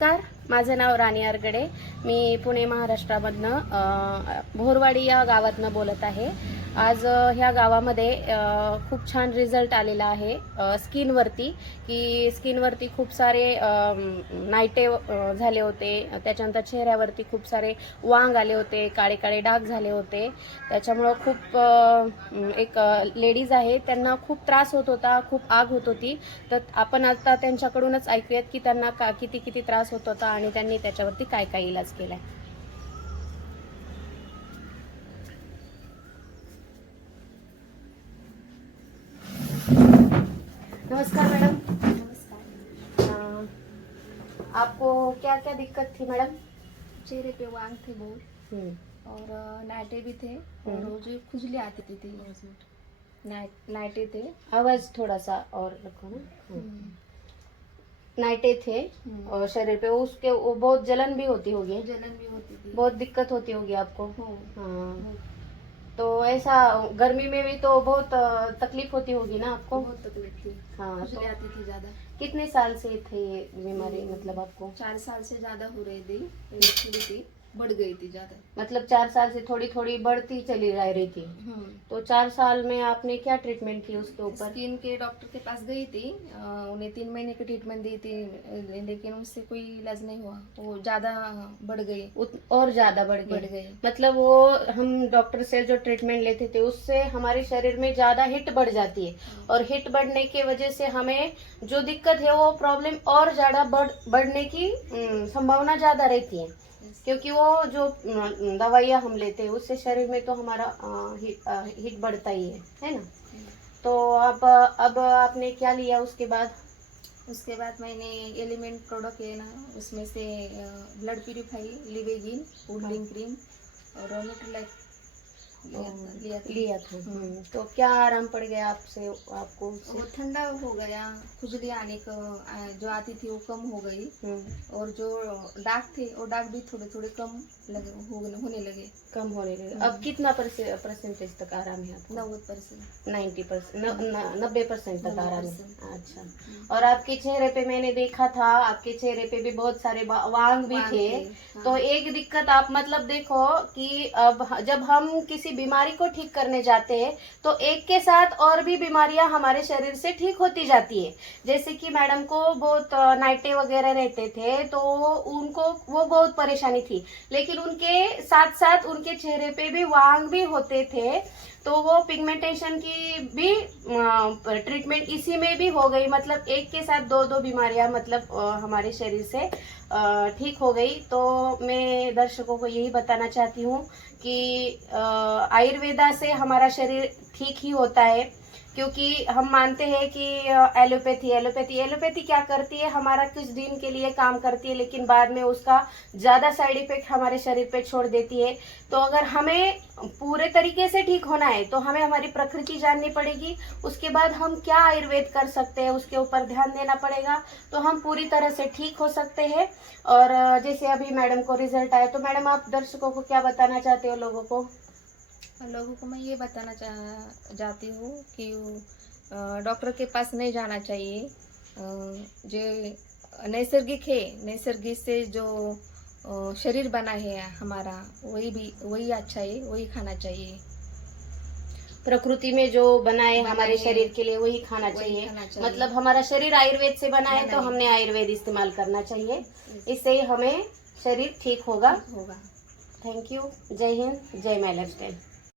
नमस्कार, माझं नाव राणी आरगडे. मी पुणे महाराष्ट्रामधनं भोरवाडी या गावातनं बोलत आहे. आज ह्या गावामध्ये खूप छान रिझल्ट आलेला आहे स्किनवरती. की स्किनवरती खूप सारे नायटे झाले होते, त्याच्यानंतर चेहऱ्यावरती खूप सारे वांग आले होते, काळे काळे डाग झाले होते. त्याच्यामुळं खूप एक लेडीज आहे, त्यांना खूप त्रास होत होता, खूप आग होत होती. तर आपण आता त्यांच्याकडूनच ऐकूयात की त्यांना किती किती त्रास होत होता आणि त्यांनी त्याच्यावरती काय काय इलाज केलाय. नमस्कार मैडम. नमस्कार। आपको क्या क्या दिक्कत थी मैडम? चेहरे पे वांग थे बहुत और नाइटे भी थे और रोज खुजली आती थी नाइटे थे। आवाज थोड़ा सा और रखो ना. नाइटे थे और शरीर पे उसके वो बहुत जलन भी होती होगी. जलन भी होती थी। बहुत दिक्कत होती होगी आपको. हो। हाँ, तो ऐसा गर्मी में भी तो बहुत तकलीफ होती होगी ना आपको. बहुत तकलीफ थी। हाँ, खुजली तो आती थी ज्यादा। कितने साल से थे ये बीमारी, मतलब आपको? 4 साल से ज्यादा हो रही थी, थोड़ी थी, बढ़ गई थी ज्यादा। मतलब 4 साल से थोड़ी थोड़ी बढ़ती चली जा रही थी. तो 4 साल में आपने क्या ट्रीटमेंट की उसके ऊपर? स्किन के डॉक्टर के पास गई थी, उन्हें 3 महीने की ट्रीटमेंट दी थी, लेकिन उससे कोई इलाज नहीं हुआ, वो ज्यादा बढ़ गई। और ज्यादा बढ़ गई. मतलब वो हम डॉक्टर से जो ट्रीटमेंट लेते थे उससे हमारे शरीर में ज्यादा हिट बढ़ जाती है, और हिट बढ़ने की वजह से हमें जो दिक्कत है वो प्रॉब्लम और ज्यादा बढ़ने की संभावना ज्यादा रहती है. क्योंकि वो जो दवाइयाँ हम लेते हैं उससे शरीर में तो हमारा हिट बढ़ता ही है ना. तो अब आपने क्या लिया उसके बाद? उसके बाद मैंने एलिमेंट प्रोडक्ट है ना, उसमें से ब्लड प्यूरिफाई, लिवेगिन, वुडलिंग क्रीम और न्यूट्रीलाइट लिया था। तो क्या आराम पड़ गया आपको वो ठंडा हो गया, खुजली आने को जो आती थी वो कम हो गई, और जो दाग थे वो दाग भी थोड़े थोड़े कम होने लगे। अब कितना परसेंटेज तक आराम है आपको? 90%। 90%, 90% तक आराम है. अच्छा. और आपके चेहरे पे मैंने देखा था, आपके चेहरे पे भी बहुत सारे वांग भी थे. तो एक दिक्कत आप मतलब देखो कि अब जब हम किसी बीमारी को ठीक करने जाते हैं तो एक के साथ और भी बीमारियां हमारे शरीर से ठीक होती जाती है. जैसे कि मैडम को बहुत नाइटे वगैरह रहते थे, तो उनको वो बहुत परेशानी थी, लेकिन उनके साथ साथ उनके चेहरे पे भी वांग भी होते थे. तो वो पिगमेंटेशन की भी ट्रीटमेंट इसी में भी हो गई. मतलब एक के साथ दो बीमारियां मतलब हमारे शरीर से ठीक हो गई. तो मैं दर्शकों को यही बताना चाहती हूँ कि आयुर्वेदा से हमारा शरीर ठीक ही होता है. क्योंकि हम मानते हैं कि एलोपैथी क्या करती है, हमारा कुछ दिन के लिए काम करती है, लेकिन बाद में उसका ज्यादा साइड इफेक्ट हमारे शरीर पे छोड़ देती है. तो अगर हमें पूरे तरीके से ठीक होना है तो हमें हमारी प्रकृति जाननी पड़ेगी. उसके बाद हम क्या आयुर्वेद कर सकते हैं उसके ऊपर ध्यान देना पड़ेगा, तो हम पूरी तरह से ठीक हो सकते हैं. और जैसे अभी मैडम को रिजल्ट आया, तो मैडम आप दर्शकों को क्या बताना चाहते हो लोगों को? मैं ये बताना चाहती हूँ कि डॉक्टर के पास नहीं जाना चाहिए. जो नैसर्गिक है, नैसर्गिक से जो शरीर बना है हमारा, वही अच्छा है, वही खाना चाहिए. प्रकृति में जो बना है हमारे शरीर के लिए वही खाना चाहिए. मतलब हमारा शरीर आयुर्वेद से बना है तो हमने आयुर्वेद इस्तेमाल करना चाहिए. इससे ही हमें शरीर ठीक होगा. Thank you. जय हिंद, जय माय लाइफस्टाइल.